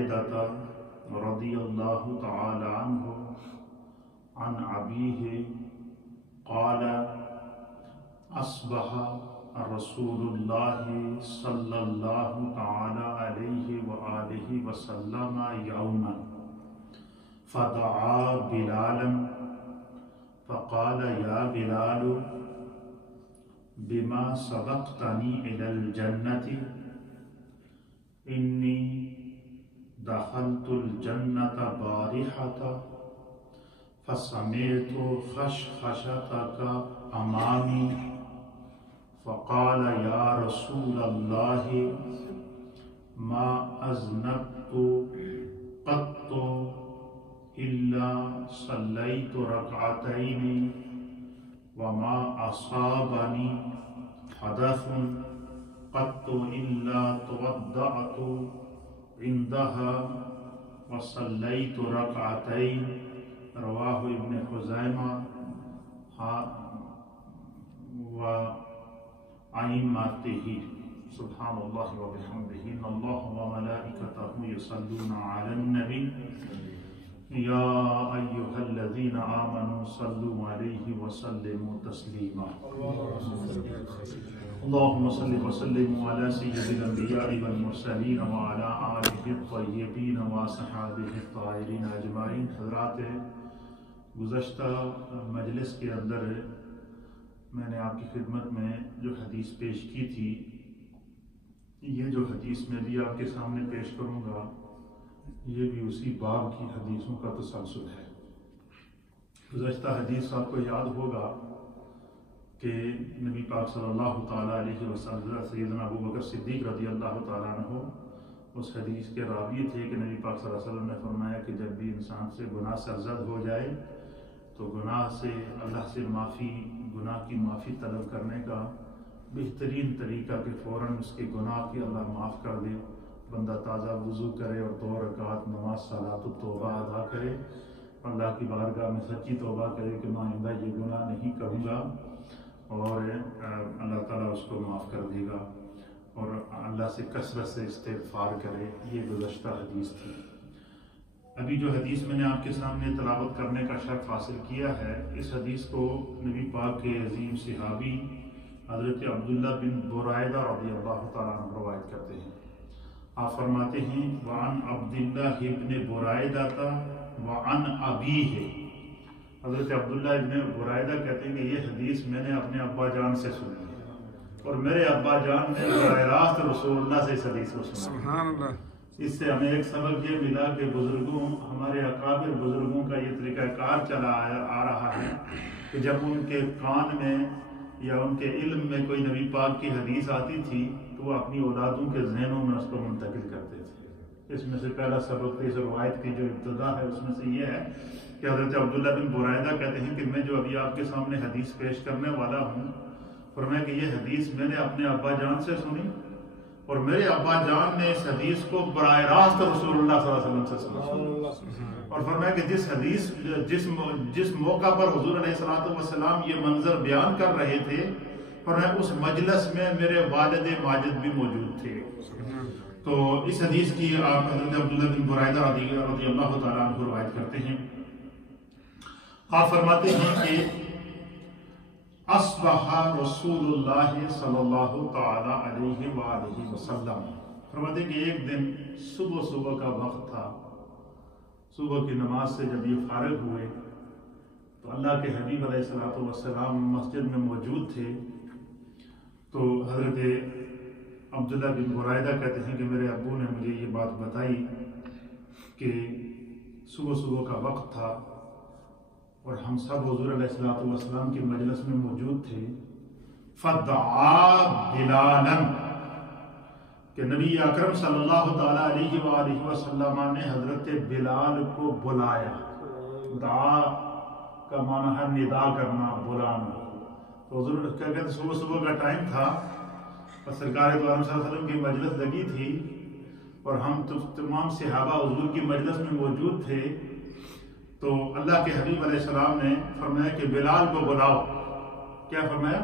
بريدة رضي الله تعالى عنه عن أبيه قال أصبح رسول الله صلى الله تعالى عليه وآله وسلم يوما فدعا بلالا فقال يا بلال بما سبقتني إلى الجنة إني دخلت الجنة بارحة فسمعت خشخشتك أمامي فقال يا رسول الله ما أذنبت قط إلا صليت ركعتين وما أصابني حدث قط إلا توضأت عندها وصليت ركعتين رواه ابن خزیمہ وأئمته سبحان الله وبحمده إن الله وملائكته يصلون على النبي يا أيها الذين آمنوا صلوا عليه وسلموا تسليما اللهم صل وسلم على سيد الأنبياء والمرسلين وعلى آله الطيبين وصحابه الطاهرين أجمعين. حضرات، گزشتہ مجلس کے اندر میں نے آپ کی خدمت میں جو حدیث پیش کی تھی، یہ جو حدیث میں بھی آپ کے سامنے پیش کروں گا یہ بھی اسی باب کی حدیثوں کا تسلسل ہے. گزشتہ حدیث آپ کو یاد ہوگا کہ نبی پاک صلی اللہ تعالیٰ علیہ وسلم سیدنا ابو بکر صدیق رضی اللہ تعالیٰ عنہ اس حدیث کے راوی تھے کہ نبی پاک صلی اللہ علیہ وسلم نے فرمایا کہ جب بھی انسان سے گناہ سرزد ہو جائے تو گناہ سے اللہ سے گناہ کی معافی طلب کرنے کا بہترین طریقہ کہ فوراً اس کے گناہ کی اللہ معاف کر دے. بندہ تازہ وضو کرے اور 2 رکعت نماز صلاۃ التوبہ ادا کرے، اللہ کی بارگاہ میں سچی توبہ کرے کہ میں آئندہ یہ گناہ نہیں کروں گا، اور اللہ تعالیٰ اس کو معاف کر دے گا، اور اللہ سے کثرت سے استغفار کرے. یہ گزشتہ حدیث تھی. ابھی جو حدیث میں نے آپ کے سامنے تلاوت کرنے کا شرف حاصل کیا ہے، اس حدیث کو نبی پاک کے عظیم صحابی حضرت عبداللہ بن برائدہ رضی اللہ تعالیٰ عنہ روایت کرتے ہیں. آپ فرماتے ہیں وعن عبداللہ ابن برائدہ وعن ابیہ. حضرت عبداللہ ابن برائدہ کہتے ہیں کہ یہ حدیث میں نے اپنے ابا جان سے سنی ہے، اور میرے ابا جان نے براہ راست رسول اللہ سے اس حدیث کو سنا. سبحان اللہ. اس سے ہمیں ایک سبق یہ ملا کہ بزرگوں، ہمارے اکابر بزرگوں کا یہ طریقہ کار چلا آ رہا ہے کہ جب ان کے کان میں یا ان کے علم میں کوئی نبی پاک کی حدیث آتی تھی تو وہ اپنی اولادوں کے ذہنوں میں اس کو منتقل کرتے تھے. اس میں سے پہلا سبق اس روایت کی جو ابتدا ہے اس میں سے یہ ہے کہ حضرت عبداللہ بن برائدہ کہتے ہیں کہ میں جو ابھی آپ کے سامنے حدیث پیش کرنے والا ہوں، فرمایا کہ یہ حدیث میں نے اپنے ابا جان سے سنی، اور میرے ابا جان نے اس حدیث کو براہ راست رسول اللہ صلی اللہ علیہ وسلم سے سنا. اور فرمایا کہ جس موقع پر حضور علیہ السلام یہ منظر بیان کر رہے تھے، فرمایا اس مجلس میں میرے والد ماجد بھی موجود تھے. تو اس حدیث کی آپ حضرت عبداللہ بن برائدہ رضی اللہ تعالیٰ عنہ روایت کرتے ہیں. آپ فرماتے ہیں کہ اصبح رسول اللہ صلی اللہ تعالی علیہ وآلہ وسلم. فرماتے ہیں کہ ایک دن صبح کا وقت تھا. صبح کی نماز سے جب یہ فارغ ہوئے تو اللہ کے حبیب علیہ السلام مسجد میں موجود تھے. تو حضرت عبداللہ بن برائدہ کہتے ہیں کہ میرے ابو نے مجھے یہ بات بتائی کہ صبح کا وقت تھا اور ہم سب حضور علیہ السلام کی مجلس میں موجود تھے. فدعا بلالا، کہ نبی اکرم صلی اللہ تعالیٰ علیہ وآلہ وسلم نے حضرت بلال کو بلایا. دعا کا معنی ہے ندا کرنا، بلانا. تو حضور کیا کہتے صبح کا ٹائم تھا اور سرکار دو عالم صلی اللہ علیہ وسلم کی مجلس لگی تھی اور ہم تمام صحابہ حضور کی مجلس میں موجود تھے. تو اللہ کے حبیب علیہ السلام نے فرمایا کہ بلال کو بلاؤ. کیا فرمایا؟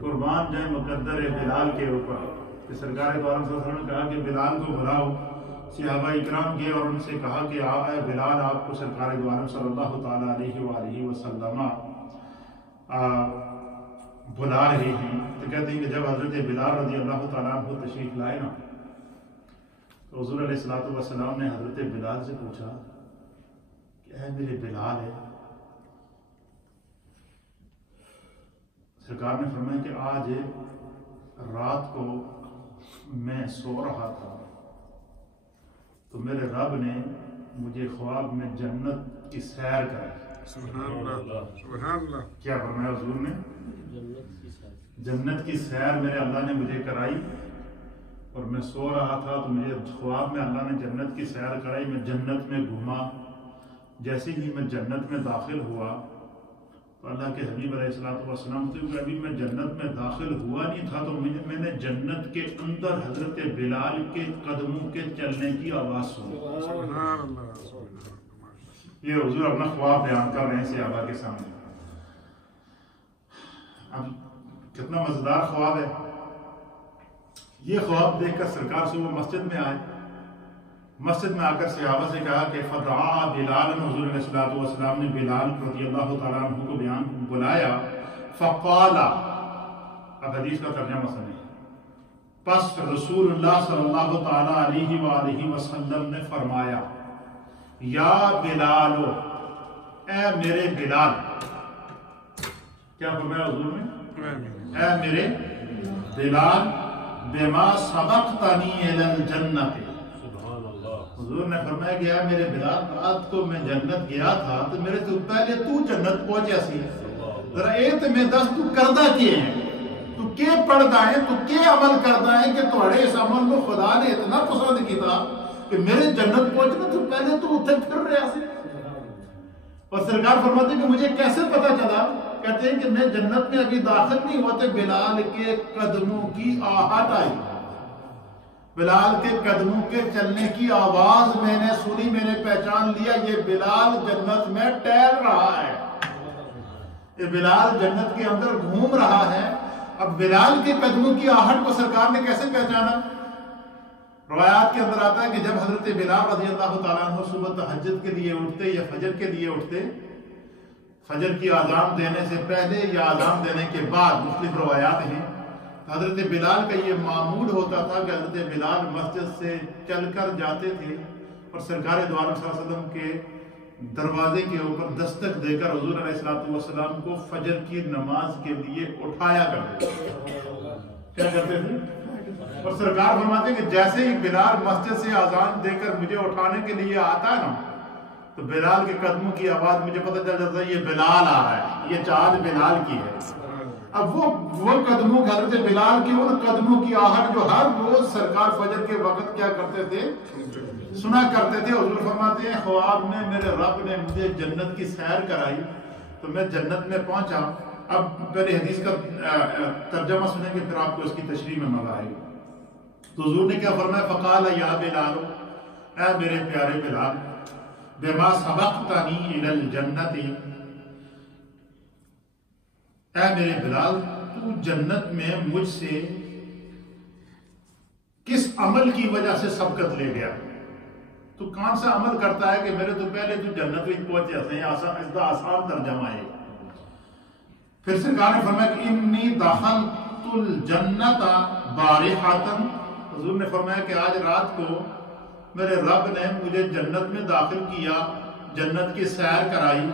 قربان جائے مقدر بلال کے اوپر. کہ سرکار دو عالم صلی اللہ علیہ وسلم نے کہا کہ بلال کو بلاؤ. صحابہ اکرام گئے اور ان سے کہا کہ اے بلال، آپ کو سرکار دو عالم صلی اللہ تعالیٰ علیہ وآلہ وسلم بلا رہے ہیں۔ تو کہتے ہیں کہ جب حضرت بلال رضی اللہ تعالیٰ عنہ تشریف لائے نا، تو حضور علیہ الصلوۃ والسلام نے حضرت بلال سے پوچھا کہ اے میرے بلال ہے، سرکار نے فرمایا کہ آج رات کو میں سو رہا تھا تو میرے رب نے مجھے خواب میں جنت کی سیر کرائی۔ سبحان اللہ، سبحان اللہ۔ کیا فرمایا حضور نے؟ جنت کی سیر میرے اللہ نے مجھے کرائی، اور میں سو رہا تھا تو مجھے خواب میں اللہ نے جنت کی سیر کرائی، میں جنت میں گھوما۔ جیسے ہی میں جنت میں داخل ہوا تو اللہ کے حبیب علیہ الصلوۃ والسلام کہ ابھی میں جنت میں داخل ہوا نہیں تھا تو میں نے جنت کے اندر حضرت بلال کے قدموں کے چلنے کی آواز سنی۔ سبحان اللہ۔ یہ حضور اپنا خواب بیان کر رہے ہیں صحابہ کے سامنے۔ اب کتنا مزیدار خواب ہے۔ یہ خواب دیکھ کر سرکار صبح مسجد میں آئے، مسجد میں آ کر صحابہ سے کہا کہ فدعا بلال، حضور علیہ الصلوۃ والسلام نے بلال رضی اللہ تعالیٰ عنہ کو بلایا، فقال، اب حدیث کا ترجمہ سنیں، پس رسول اللہ صلی اللہ تعالیٰ علیہ وآلہ وسلم نے فرمایا، یا بلال، اے میرے بلال۔ کیا فرمایا حضور نے؟ اے میرے بلال، بما سبقتنی الی الجنت۔ حضور نے فرمایا کہ اے میرے بلال، رات کو میں جنت گیا تھا تو میرے تو پہلے تو جنت پہنچیا سی، ذرا اے تے میں دس تو کردہ کیے ہیں، تو کیا پڑھدا ہے، تو کیا عمل کردا ہے کہ تھوڑے اس عمل میں خدا نے اتنا پسند کیتا کہ میرے جنت پہنچنا تو پہلے تو اتنے پھر رہا سی۔ اور سرکار فرماتے ہیں کہ مجھے کیسے پتا چلا؟ کہتے ہیں کہ میں جنت میں ابھی داخل نہیں ہوتے بلال کے قدموں کی آہٹ آئی، بلال کے قدموں کے چلنے کی آواز میں نے سنی، میں نے پہچان لیا یہ بلال جنت میں ٹہل رہا ہے، یہ بلال جنت کے اندر گھوم رہا ہے۔ اب بلال کے قدموں کی آہٹ کو سرکار نے کیسے پہچانا؟ روایات کے اندر آتا ہے کہ جب حضرت بلال رضی اللہ تعالیٰ عنہ صبح تہجد کے لیے اٹھتے یا فجر کے لیے اٹھتے، فجر کی اذان دینے سے پہلے یا اذان دینے کے بعد، مختلف روایات ہیں، حضرت بلال کا یہ معمول ہوتا تھا کہ حضرت بلال مسجد سے چل کر جاتے تھے اور سرکار دو عالم صلی اللہ علیہ وسلم کے دروازے کے اوپر دستک دے کر حضور علیہ الصلوۃ والسلام کو فجر کی نماز کے لیے اٹھایا کرتے تھے۔ کیا کرتے تھے؟ اور سرکار فرماتے ہیں کہ جیسے ہی بلال مسجد سے اذان دے کر مجھے اٹھانے کے لیے آتا ہے نا، تو بلال کے قدموں کی آواز مجھے پتہ چل جاتا ہے یہ بلال آ رہا ہے، یہ چال بلال کی ہے۔ اب وہ قدموں کے، حضرت بلال کی ان قدموں کی آہٹ جو ہر روز سرکار فجر کے وقت کیا کرتے تھے؟ سنا کرتے تھے۔ حضور فرماتے ہیں خواب میں میرے رب نے مجھے جنت کی سیر کرائی تو میں جنت میں پہنچا۔ اب پہلے حدیث کا ترجمہ سنیں گے، پھر آپ کو اس کی تشریح میں مزہ آئے گا۔ تو حضور نے کیا فرمایا؟ فقال یا بلال، اے میرے پیارے بلال، بما سبقتنی الی الجنت، اے میرے بلال تو جنت میں مجھ سے کس عمل کی وجہ سے سبقت لے گیا؟ تو کون سا عمل کرتا ہے کہ میرے تو پہلے تو جنت میں پہنچ جاتے ہیں؟ اس کا آسان ترجمہ ہے۔ پھر سرکار نے فرمایا کہ انی دخلت الجنت بارحۃ، حضور نے فرمایا کہ آج رات کو میرے رب نے مجھے جنت میں داخل کیا، جنت کی سیر کرائی۔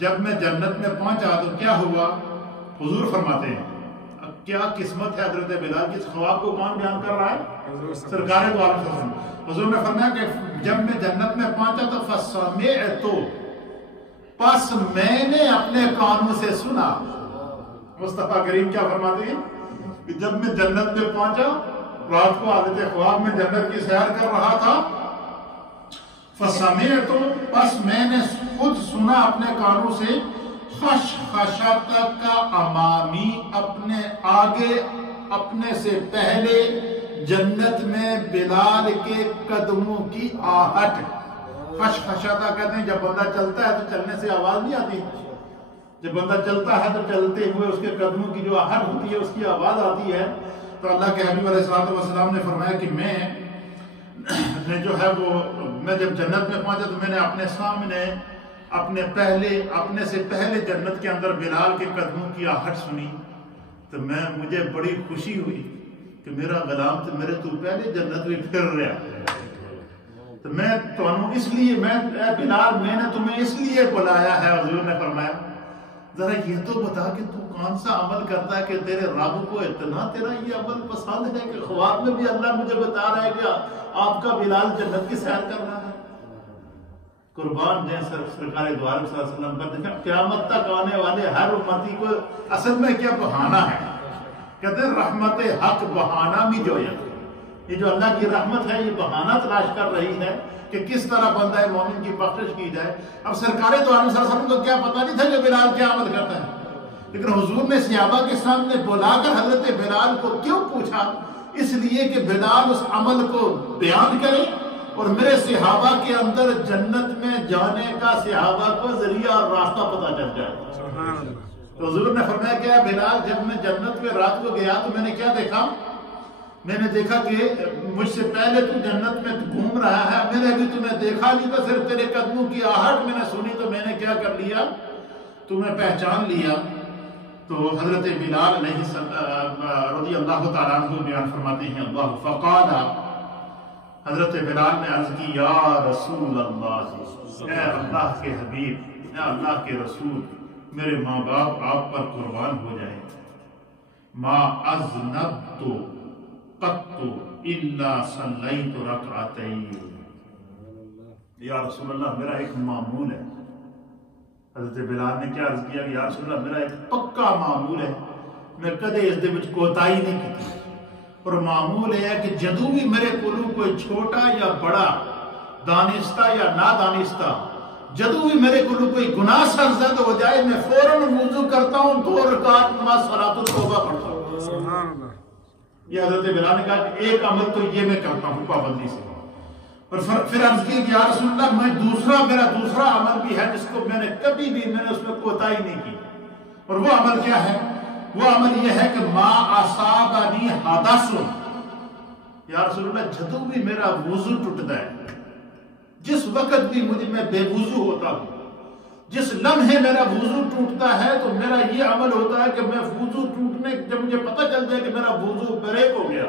جب میں جنت میں پہنچا تو کیا ہوا؟ حضور فرماتے ہیں کیا قسمت ہے حضرت بلال کی، اس خواب کو کون بیان کر رہا ہے؟ سرکار دو عالم صلی اللہ علیہ وسلم۔ حضور نے فرمایا کہ جب میں جنت میں پہنچا تو فسمعت، پس میں نے اپنے کانوں سے سنا۔ مصطفیٰ کریم کیا فرماتے ہیں کہ جب میں جنت میں پہنچا، رات کو حالت خواب میں جنت کی سیر کر رہا تھا، فسمعت، پس میں نے خود سنا اپنے کانوں سے، خشخشت کا امامی، اپنے آگے، اپنے سے پہلے جنت میں بلال کے قدموں کی آہٹ۔ خشخشتا کہتے ہیں جب بندہ چلتا ہے تو چلنے سے آواز نہیں آتی، جب بندہ چلتا ہے تو چلتے ہوئے اس کے قدموں کی جو آہٹ ہوتی ہے اس کی آواز آتی ہے۔ تو اللہ کے حبیب علیہ الصلوۃ والسلام نے فرمایا کہ میں نے جو ہے وہ میں جب جنت میں پہنچا تو میں نے اپنے سامنے اپنے سے پہلے جنت کے اندر بلال کے قدموں کی آہٹ سنی تو مجھے بڑی خوشی ہوئی کہ میرا غلام تو میرے تو پہلے جنت میں پھر رہا تو میں بلال میں نے تمہیں اس لیے بلایا ہے. حضور نے فرمایا ذرا یہ تو بتا کہ تو کون سا عمل کرتا ہے کہ تیرے رب کو اتنا تیرا یہ عمل پسند ہے کہ خواب میں بھی اللہ مجھے بتا رہا ہے کہ آپ کا بلال جنت کی سیر کر رہا ہے. قربان دیں سرکار دو عالم صلی اللہ علیہ وسلم پر. دیکھیں قیامت تک آنے والے ہر امتی کو اصل میں کیا بہانہ ہے. کہتے ہیں رحمت حق بہانہ بھی جو یہ جو اللہ کی رحمت ہے یہ بہانہ تلاش کر رہی ہے کہ کس طرح بندہ مومن کی بخشش کی جائے. اب سرکار دو عالم صلی اللہ علیہ وسلم کو کیا پتا نہیں تھا کہ بلال کیا عمل کرتا ہے, لیکن حضور نے صحابہ کے سامنے بلا کر حضرت بلال کو کیوں پوچھا؟ اس لیے کہ بلال اس عمل کو بیان کرے اور میرے صحابہ کے اندر جنت میں جانے کا صحابہ کو ذریعہ اور راستہ پتہ چل جائے. تو حضور نے فرمایا کہ بلال جب میں جنت میں رات کو گیا تو میں نے کیا دیکھا؟ میں نے دیکھا کہ مجھ سے پہلے تو جنت میں گھوم رہا ہے, میں نے ابھی تمہیں دیکھا نہیں تھا, صرف تیرے قدموں کی آہٹ میں نے سنی تو میں نے کیا کر لیا, تمہیں پہچان لیا. تو حضرت بلال علیہ رضی اللہ تعالیٰ عنہ بیان فرماتے ہیں اللہ فقال, حضرت بلال نے عرض کی یا رسول اللہ, اے اللہ کے حبیب, اے اللہ کے رسول, میرے ماں باپ آپ پر قربان ہو جائیں. ما اذنبت قط الا صلیت رکعتین. یا رسول اللہ میرا ایک معمول ہے. حضرت بلال نے کیا عرض کیا کہ یا رسول اللہ میرا ایک پکا معمول ہے, میں کدے اس دے وچ کوتاہی نہیں کی. اور معمول یہ ہے کہ جدوں بھی میرے کولوں کوئی چھوٹا یا بڑا, دانستہ یا نادانستہ, جدوں بھی میرے کولوں کوئی گناہ سرزد ہو جائے میں فوراً وضو کرتا ہوں, 2 رکعت نماز صلاۃ التوبہ پڑھتا ہوں. سبحان اللہ. یہ حضرت بلال نے کہا کہ ایک عمل تو یہ میں کرتا ہوں پابندی سے. اور پھر عرض کی کہ یا رسول اللہ میرا دوسرا عمل بھی ہے جس کو میں نے کبھی بھی میں نے اس میں کوتاہی نہیں کی. اور وہ عمل کیا ہے؟ وہ عمل یہ ہے کہ ما اصابنی حدث. یا رسول اللہ جدوں بھی میرا وضو ٹوٹتا ہے, جس وقت بھی میں بے وضو ہوتا ہوں, جس لمحے میرا وضو ٹوٹتا ہے تو میرا یہ عمل ہوتا ہے کہ میں وضو ٹوٹنے, جب مجھے پتہ چل جائے کہ میرا وضو بریک ہو گیا,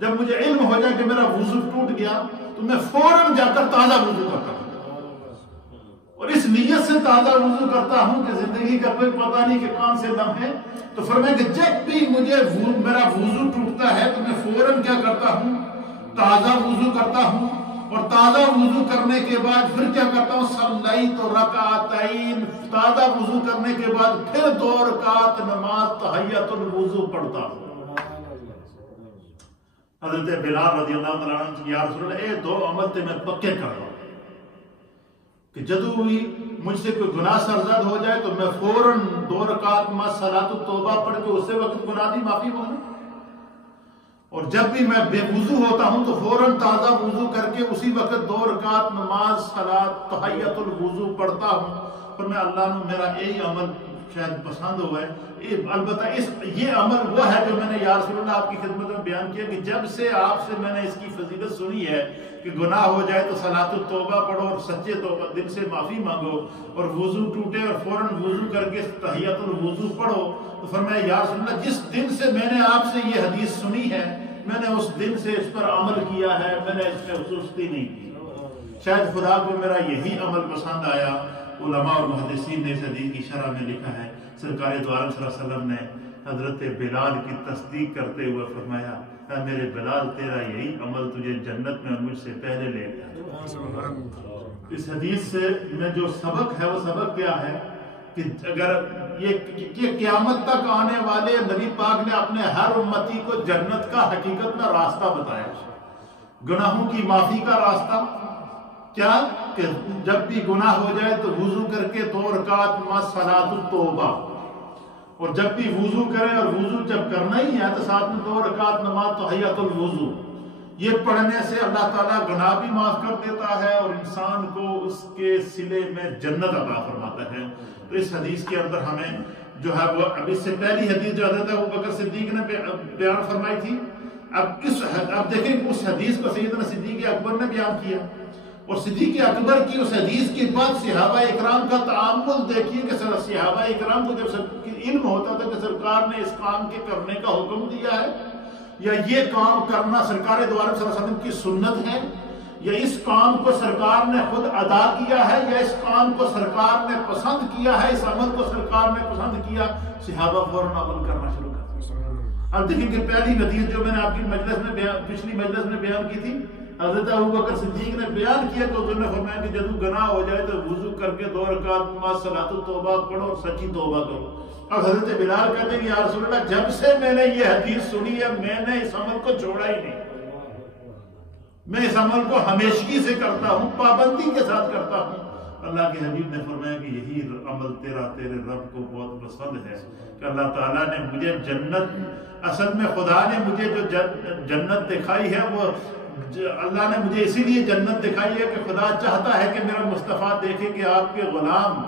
جب مجھے علم ہو جائے کہ میرا وضو ٹوٹ گیا تو میں فوراً جا کر تازہ وضو کرتا ہوں. اور اس نیت سے تازہ وضو کرتا ہوں کہ زندگی کا کوئی پتہ نہیں کہ کون سے لمحے. تو فرمایا کہ جب بھی مجھے میرا وضو ٹوٹتا ہے تو میں فوراً کیا کرتا ہوں, تازہ وضو کرتا ہوں. اور تازہ وضو کرنے کے بعد پھر کیا کرتا ہوں, صلیت رکعتین, تازہ وضو کرنے کے بعد پھر 2 رکعت نماز تحیۃ الوضو پڑھتا ہوں. حضرت بلال رضی اللہ تعالیٰ عنہ یا رسول اللہ اے 2 عمل تے میں پکے کر رہا ہوں کہ جدوں بھی مجھ سے کوئی گناہ سرزد ہو جائے تو میں فوراً 2 رکعت نماز صلاۃ التوبہ پڑھ کے اسی وقت گناہ دی معافی مانگوں. اور جب بھی میں بے وضو ہوتا ہوں تو فوراً تازہ وضو کر کے اسی وقت 2 رکعت نماز صلاۃ تحیۃ الوضو پڑھتا ہوں. اور میں اللہ نے میرا یہی عمل شاید پسند ہوا ہے. البتہ یہ عمل وہ ہے جو میں نے یا رسول اللہ آپ کی خدمت میں بیان کیا کہ جب سے آپ سے میں نے اس کی فضیلت سنی ہے کہ گناہ ہو جائے تو صلاۃ التوبہ پڑھو اور سچے توبہ دل سے معافی مانگو, اور وضو ٹوٹے اور فوراً وضو کر کے تحیۃ الوضو پڑھو. تو فرمایا یا رسول اللہ جس دن سے میں نے آپ سے یہ حدیث سنی ہے میں نے اس دن سے اس پر عمل کیا ہے, میں نے اس میں سستی نہیں کی. شاید خدا کو میرا یہی عمل پسند آیا. علماء اور محدثین نے اس حدیث کی شرح میں لکھا ہے سرکار دو عالم صلی اللہ علیہ وسلم نے حضرت بلال کی تصدیق کرتے ہوئے فرمایا اے میرے بلال تیرا یہی عمل تجھے جنت میں مجھ سے پہلے لے گیا. اس حدیث سے میں جو سبق ہے وہ سبق کیا ہے کہ اگر یہ قیامت تک آنے والے نبی پاک نے اپنے ہر امتی کو جنت کا حقیقت میں راستہ بتایا, گناہوں کی معافی کا راستہ. کیا کہ جب بھی گناہ ہو جائے تو وضو کر کے 2 رکعت نماز صلاۃ التوبہ, اور جب بھی وضو کرے اور وضو جب کرنا ہی ہے تو ساتھ میں 2 رکعت نماز تحیۃ الوضو. یہ پڑھنے سے اللہ تعالیٰ گناہ بھی معاف کر دیتا ہے اور انسان کو اس کے صلے میں جنت عطا فرماتا ہے. تو اس حدیث کے اندر ہمیں جو ہے وہ اب اس سے پہلی حدیث جو حضرت ابوبکر صدیق نے بیان فرمائی تھی اب دیکھیں اس حدیث کو سیدنا صدیق اکبر نے بیان کیا، اور صدیق اکبر کی اس حدیث کے بعد صحابہ اکرام کا تعامل دیکھیے کہ صحابہ اکرام کو جب علم ہوتا تھا کہ سرکار نے اس کام کے کرنے کا حکم دیا ہے، یا یہ کام کرنا سرکار دو عالم صلی اللہ علیہ وسلم کی سنت ہے، یا اس کام کو سرکار نے خود ادا کیا ہے، یا اس کام کو سرکار نے پسند کیا ہے، اس عمل کو سرکار نے پسند کیا، صحابہ فوراً عمل کرنا شروع کر دیا۔ اب دیکھیں کہ پہلی حدیث جو میں نے آپ کی پچھلی مجلس میں بیان کی تھی، حضرت ابوبکر صدیق نے بیان کیا کہ حضور نے فرمایا کہ جب گناہ ہو جائے تو وضو کر کے 2 رکعت نماز صلاۃ التوبہ پڑھو اور سچی توبہ کرو۔ اب حضرت بلال کہتے ہیں کہ یا رسول اللہ جب سے میں نے یہ حدیث سنی ہے میں نے اس عمل کو چھوڑا ہی نہیں، میں اس عمل کو ہمیشگی سے کرتا ہوں، پابندی کے ساتھ کرتا ہوں۔ اللہ کے حبیب نے فرمایا کہ یہی عمل تیرے رب کو بہت پسند ہے کہ اللہ تعالیٰ نے مجھے جنت، اصل میں خدا نے مجھے جو جنت دکھائی ہے وہ اللہ نے مجھے اسی لیے جنت دکھائی ہے کہ خدا چاہتا ہے کہ میرا مصطفیٰ دیکھے کہ آپ کے غلام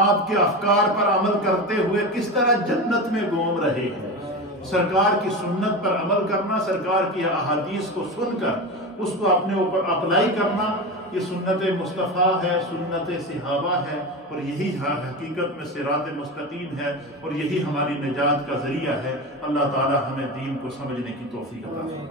آپ کے افکار پر عمل کرتے ہوئے کس طرح جنت میں گھوم رہے ہیں۔ سرکار کی سنت پر عمل کرنا، سرکار کی احادیث کو سن کر اس کو اپنے اوپر اپلائی کرنا، یہ سنت مصطفیٰ ہے، سنت صحابہ ہے، اور یہی حقیقت میں صراط مستقیم ہے، اور یہی ہماری نجات کا ذریعہ ہے۔ اللہ تعالی ہمیں دین کو سمجھنے کی توفیق عطا فرمائے۔